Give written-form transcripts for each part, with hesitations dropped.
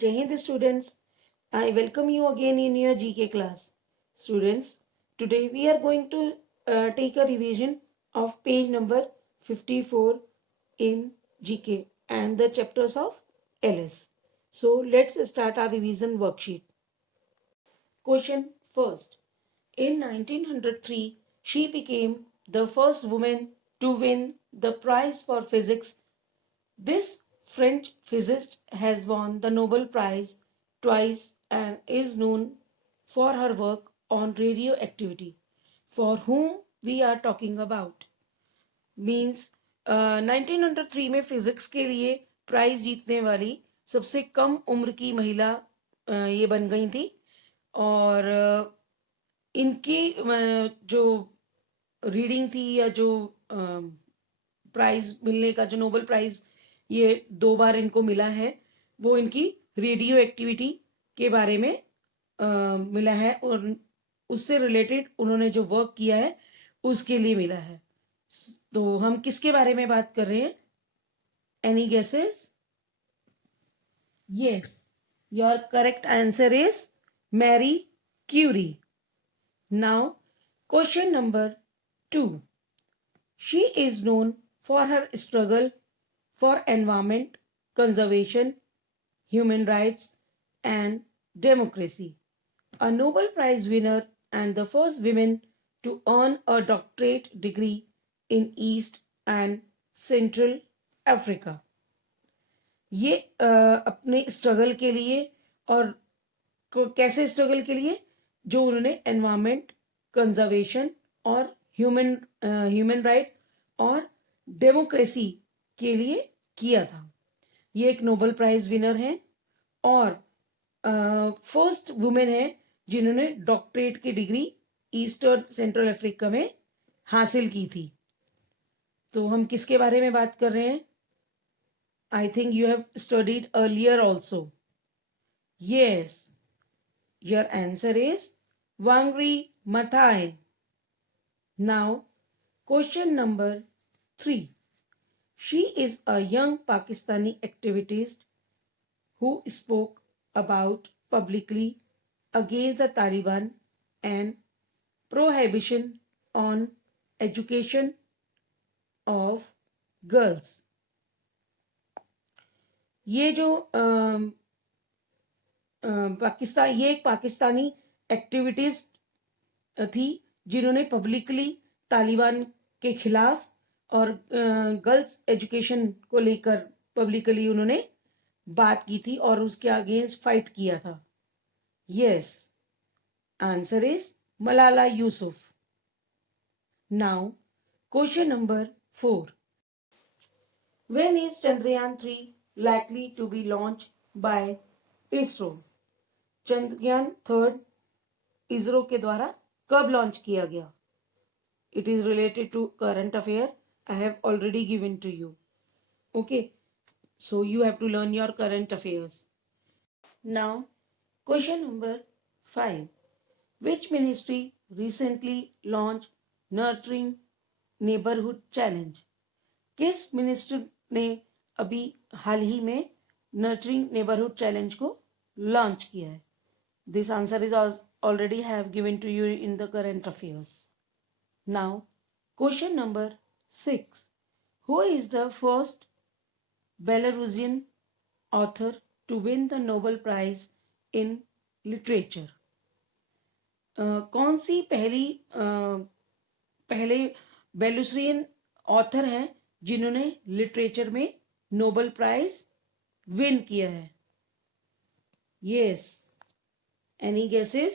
Jai Hind students, I welcome you again in your GK class. Students, today we are going to take a revision of page number 54 in GK and the chapters of LS. So let's start our revision worksheet. Question first. In 1903, she became the first woman to win the prize for physics. This French physicist has won the Nobel Prize twice and is known for her work on radioactivity. For whom we are talking about means 1903 में physics के लिए prize जीतने वाली सबसे कम उम्र की महिला ये बन गई थी और इनकी जो रीडिंग थी या जो प्राइज मिलने का जो नोबेल प्राइज ये 2 बार इनको मिला है वो इनकी रेडियो एक्टिविटी के बारे में मिला है और उससे रिलेटेड उन्होंने जो वर्क किया है उसके लिए मिला है. तो हम किसके बारे में बात कर रहे हैं? Any guesses? Yes, your correct answer is Marie Curie. Now question number 2. She is known for her struggle for environment, conservation, human rights, and democracy. A Nobel Prize winner and the first woman to earn a doctorate degree in East and Central Africa. ये अपने struggle के लिए और कैसे struggle के लिए जो उन्होंने एनवायरमेंट, कंजर्वेशन और ह्यूमन राइट और डेमोक्रेसी के लिए किया था. ये एक नोबेल प्राइज विनर हैं और फर्स्ट वुमेन है जिन्होंने डॉक्टरेट की डिग्री ईस्ट और सेंट्रल अफ्रीका में हासिल की थी. तो हम किसके बारे में बात कर रहे हैं? I think you have studied earlier also. Yes, your answer is Wangari Maathai. Now, question number 3. She is a young Pakistani activist who spoke about publicly against the Taliban and prohibition on education of girls. ये जो ये एक Pakistani activities थी जिन्होंने publicly Taliban के खिलाफ और girls education को लेकर पब्लिकली उन्होंने बात की थी और उसके अगेंस्ट फाइट किया था. Yes, answer is Malala Yusuf. Now question number 4. When is Chandrayaan 3 likely to be launched by ISRO? Chandrayaan 3 ISRO के द्वारा कब लॉन्च किया गया? It is related to current affair. I have already given to you. Okay, so you have to learn your current affairs. Now, question number 5. Which ministry recently launched Nurturing Neighborhood Challenge? किस minister ने अभी हाल ही में nurturing neighbourhood challenge को launch किया है? This answer is already have given to you in the current affairs. Now, question number 6. Who is the first Belarusian author to win the Nobel Prize in Literature? कौन सी पहले बेलूसियन author हैं जिन्होंने literature में Nobel prize win किया है? Yes, any guesses?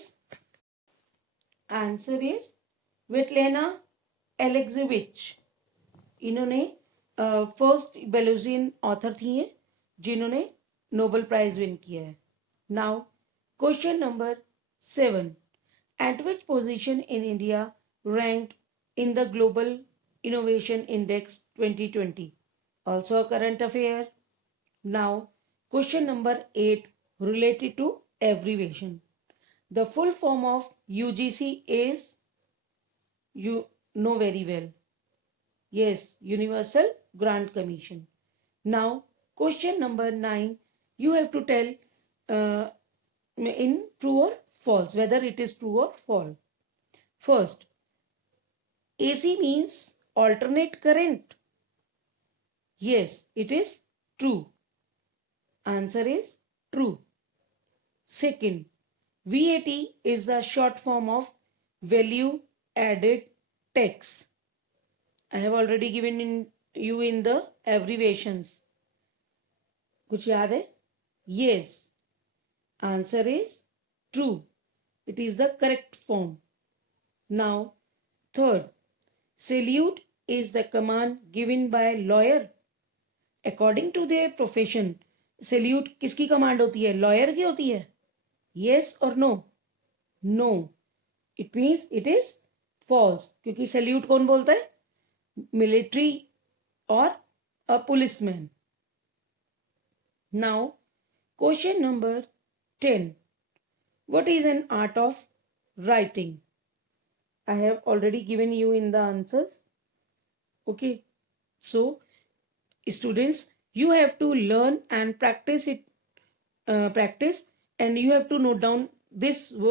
Answer is Svetlana Alexievich. इन्होंने first बेलूसियन author थी हैं जिन्होंने नोबेल प्राइज विन किया है. Now question number 7. At which position in India ranked in the Global Innovation Index 2020? Also a current affair. Now, question number 8 related to abbreviation. The full form of UGC is, you know very well. Yes, Universal Grant Commission. Now, question number 9. You have to tell in true or false, whether it is true or false. First, AC means alternate current. Yes, it is true. Answer is true. Second, VAT is the short form of value added tax. I have already given you in the abbreviations. कुछ याद है? Yes. Answer is true. It is the correct form. Now, third, salute is the command given by lawyer. According to their profession, salute किसकी command होती है? Lawyer की होती है? Yes or no? No. It means it is false. क्योंकि salute कौन बोलता है? Military or a policeman. Now, question number 10. What is an art of writing? I have already given you in the answers. Okay. So, students, you have to learn and practice it. Practice, and you have to note down this word.